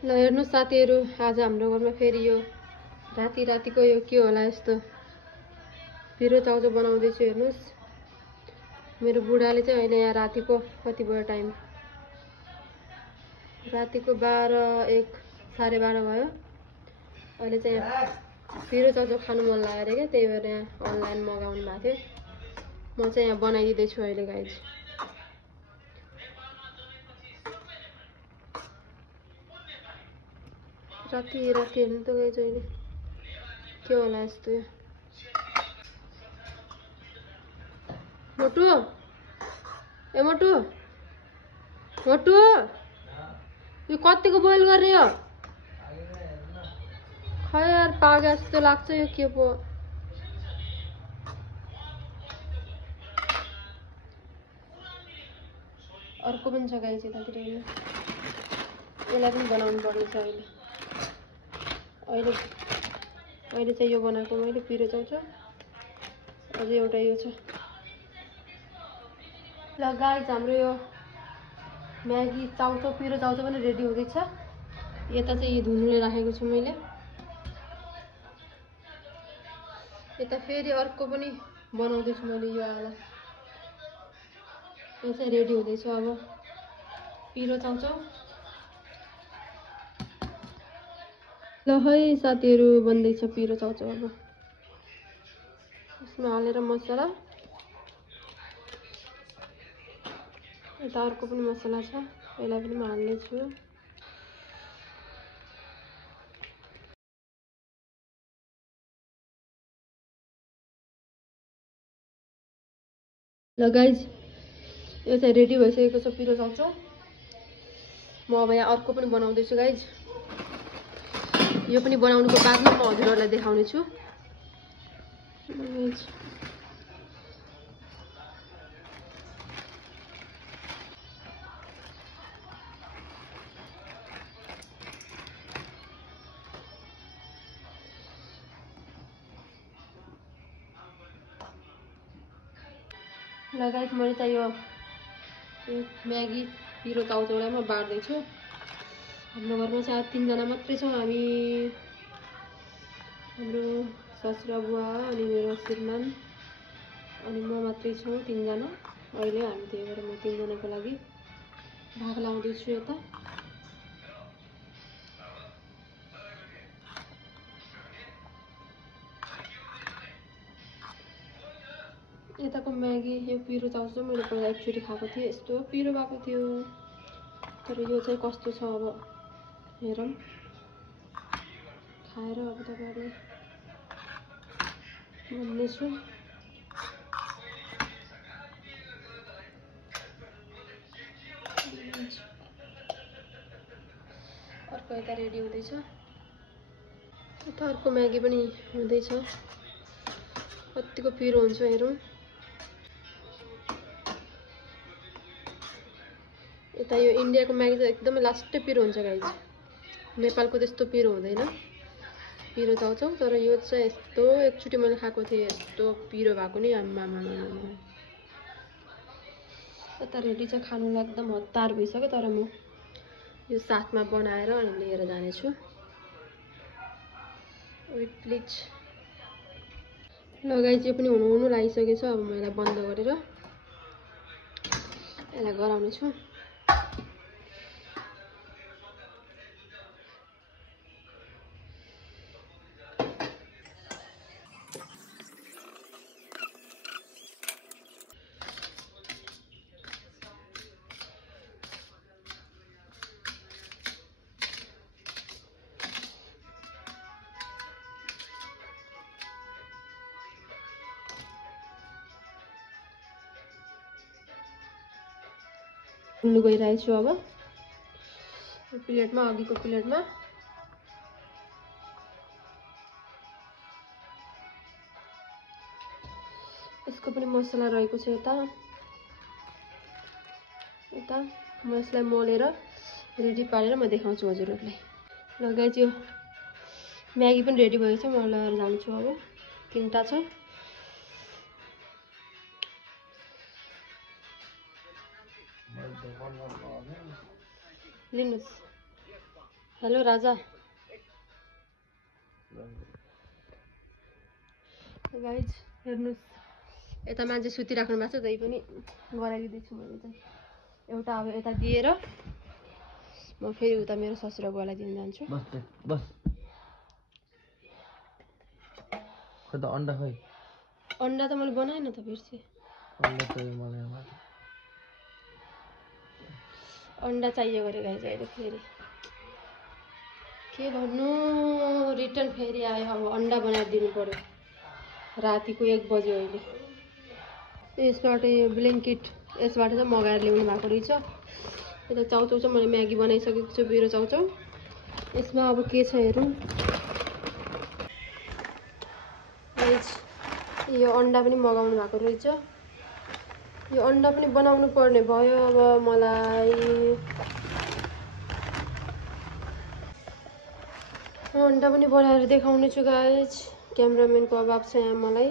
ल हेर्नु साथीहरु, आज हाम्रो घरमा फेरि यो रातिको यो के होला यस्तो पिरो चाउचाउ बनाउँदै छु। हेर्नुस्, मेरो बुढाले चाहिँ अहिले यहाँ रातिको कति भयो टाइम, रातिको 12 1 12:30 भयो। अहिले चाहिँ यहाँ पिरो चाउचाउ खानु मन लाग्यो अरे के, त्यही भएर यहाँ अनलाइन मगाउनु भएको थियो। म चाहिँ यहाँ बनाइदिँदै छु अहिले गाइज। राति हेर्नु त गाइज अहिले के होला यस्तो। मोटु ए मोटु मोटु यो कतिको बोइल गर्ने हो? खै यार पाके जस्तो लाग्छ यो के पो। अर्को पनि छ गाइस यतातिर, यसलाई पनि बनाउनु पर्ने छ अहिले। अहिले चाहिँ यो बनाएको मैले पिरो चाउचाउ, अझै एउटा यो छ। ल गाइस, हाम्रो यो म्यागी चाउचाउ पिरो चाउचाउ पनि रेडी हुँदैछ। यता चाहिँ यो धुनुले राखेको छु मैले। यता फेरि अर्को पनि बनाउँदैछु मैले यो आला। यो चाहिँ रेडी हुँदैछ अब पिरो चाउचाउ। ल है साथीहरु, बन्दैछ पिरो चाउचाउ। अब यसमा हालेर मसला, यता अर्को पनि मसला छ, यसलाई पनि म हाल्नेछु। ल गाइज, यो चाहिँ रेडी भइसकेको छ पिरो चाउचाउ। म अब यहाँ अर्को पनि बनाउँदैछु गाइज। यो पनि बनाउनुको बादमा म हजुरहरुलाई देखाउने छु। ल गाइस, मैले चाहिँ यो म्यागी पिरो चाउचाउलाई म बार्दैछु। हाम्रो घरमा चाहिँ 3 जना मात्रै छौँ हामी, हाम्रो ससुरा बुवा अनि मेरो श्रीमान अनि म मात्रै छौँ 3 जना अहिले हामी। त्यही भएर म 3 जनाको लागि भाग लाउँदैछु यता। यताको म्यागी यो पिरो चाउचाउ मैले पहिला एकचोटि खाएको थिएँ, यस्तो पिरो भएको थियो। तर यो चाहिँ कस्तो छ अब हेरौँ, खाएर अब तपाईहरुलाई भन्नेछु। अर्को यता रेडी हुँदैछ, यता अर्को म्यागी पनि हुँदैछ। कतिको पिरो हुन्छ हेरौँ। यता यो इन्डियाको म्यागी चाहिँ एकदमै लास्टै पिरो हुन्छ गाइज। नेपालको त्यस्तो पिरो हुँदैन पिरो चाउचाउ। तर यो चाहिँ यस्तो एकचोटि मैले खाएको थिएँ, यस्तो पिरो भएको नि आम्मामा। यता रेडी चाहिँ खानुलाई एकदम हतार भइसक्यो। तर म यो साथमा बनाएर अनि लिएर जानेछु। Weight please. ल गाइस, यो पनि हुनु लागिसकेको छ। अब म यसलाई बन्द गरेर यसलाई गराउने छु। लु गइरहेको छु अब प्लेटमा, अघिको प्लेटमा। यसको पनि मसला रहेको छ यता। म यसलाई मोलेर रेडी पारेर म देखाउँछु हजुरहरुलाई। ल गाइस, यो म्यागी पनि रेडी भएको छ, म लिएर जान्छु। अब 3टा छ। लिनुस्। हेलो राजा गाइज हेर्नुहोस् यता मान्छे सुतिराख्नु भएको छ त्यही पनि गराइदिँदैछु मैले चाहिँ एउटा अब यता दिएर म फेरि उता मेरो ससुरा गलाइदिन जान्छु बस खै त अन्डा खै अन्डा त मैले बनाएन त बिर्सेँ अन्डा चाहियो गरे गाइज अहिले फेरि के भन्नु रिटर्न फेरि आयो अब अन्डा बनाएर दिनु पर्यो रातिको 1 बज्यो अहिले यसबाट यो ब्ल्याङ्केट यसबाट चाहिँ मगाएर ल्याउनु भएको रहेछ यता चाउचाउ चाहिँ मैले म्यागी बनाइसकेको छु बिरो चाउचाउ यसमा अब के छ हेरौँ यो अन्डा पनि मगाउनु भएको रहेछ यो अन्डा पनि बनाउनु पर्ने भयो अब मलाई अन्डा पनि बनाएर देखाउने छु गाइज क्यामेराम्यानको अभाव छ यहाँ मलाई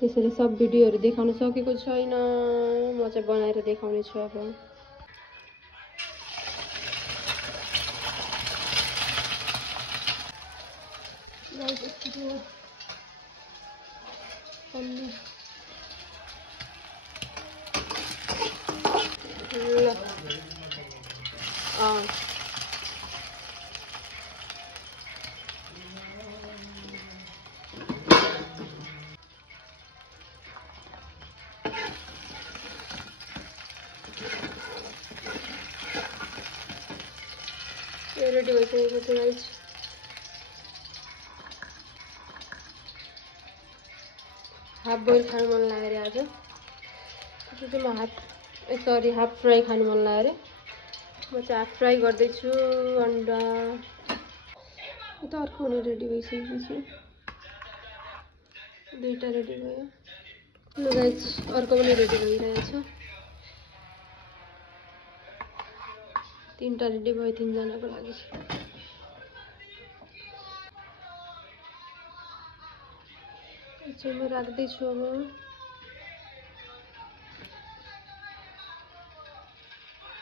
त्यसरी सब भिडियोहरू देखाउन सकेको छैन म चाहिँ बनाएर देखाउने छु अब रेडी भइसकेको छ गाइज हाफ बोइल खानु मन लाग्यो अरे आज त्यो चाहिँ म हाफ फ्राई खानु मन लाग्यो अरे म चाहिँ हाफ फ्राई गर्दैछु अन्डा उता अर्को हुने रेडी भइसकेको छु दुईटा रेडी भयो ल गाइज अर्को पनि रेडी भइरहेछ 3टा रेडी भयो 3 जनाको लागि म राख्दैछु अब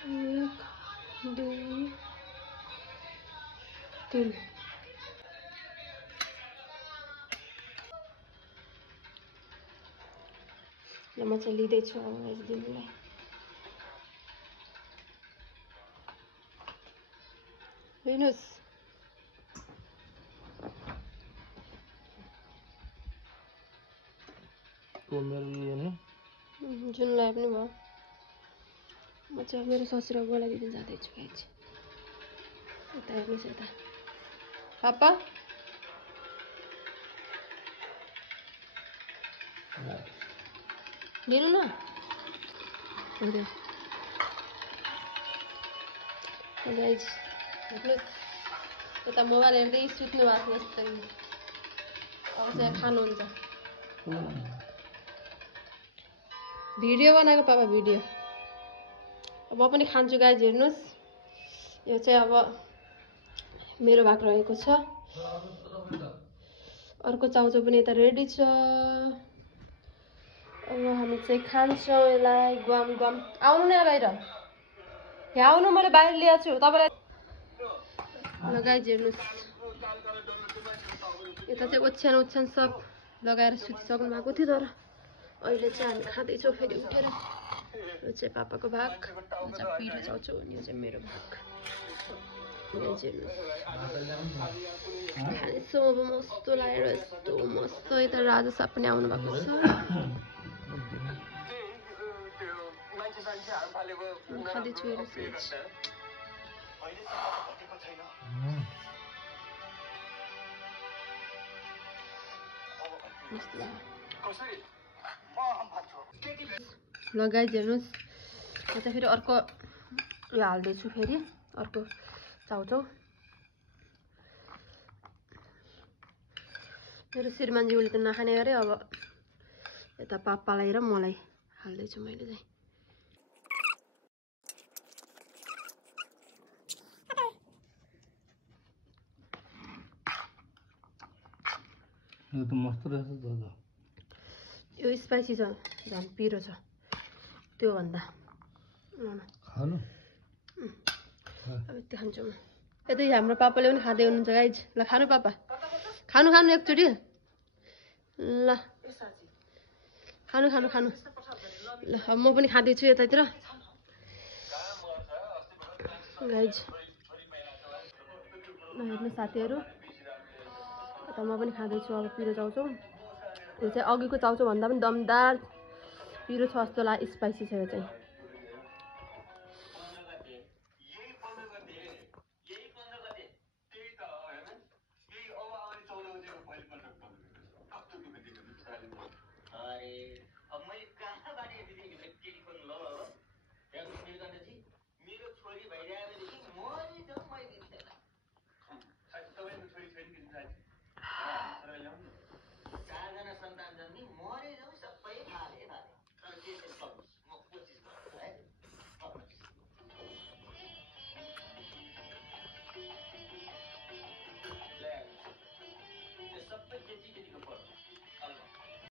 1 2 3 ल म चाहिँ लिँदैछु अब दिनलाई हेर्नुहोस् जुनलाई पनि भयो म चाहिँ मेरो ससुरा बोलाइदिनु जाँदैछु गाइज यता हेर्नुहोस् यता पापा लिनु न गाइज हेर्नुहोस् यता मोबाइल हेर्दै सुत्नु भएको यस्तो अब चाहिँ खानुहुन्छ भिडियो बनाएको पापा भिडियो म पनि खान्छु गाइज हेर्नुहोस् यो चाहिँ अब मेरो भाग रहेको छ अर्को चाउचाउ पनि यता रेडी छ अब हामी चाहिँ खान्छौँ यसलाई गुवाम गुवाम आउनु न बाहिर यहाँ आउनु मैले बाहिर ल्याएको छु तपाईँलाई ल गाइज हेर्नुहोस् यता चाहिँ ओछ्यान सब लगाएर सुतिसक्नु भएको थियो तर अहिले चाहिँ हामी खाँदैछौँ फेरि उठेर यो चाहिँ पापाको भाग यो चाहिँ पिरो चाउचाउ अनि यो चाहिँ मेरो भाग खानेछु अब मस्तो लागेर यस्तो मस्त यता राजा साहब पनि आउनु भएको छ खाँदैछु हेर्नुहोस् लगाइ हेर्नुहोस् म चाहिँ फेरि अर्को यो हाल्दैछु फेरि अर्को चाउचाउ मेरो श्रीमानज्यूले त नखाने गरे अब यता पापालाई र मलाई हाल्दैछु मैले चाहिँ यो त मस्त रहेछ दादा यो स्पाइसी छ झन् पिरो छ त्यो भन्दा खानु अब यति खान्छु म यतै हाम्रो पापाले पनि खाँदै हुनुहुन्छ गाइज ल खानु पापा खानु एकचोटि ल खानु ल म पनि खाँदैछु यतातिर गाइज ल हेर्नु साथीहरू यता म पनि खाँदैछु अब पिरो चाउचाउ यो चाहिँ अघिको चाउचाउ भन्दा पनि दमदार पिरो छ जस्तो स्पाइसी छ यो चाहिँ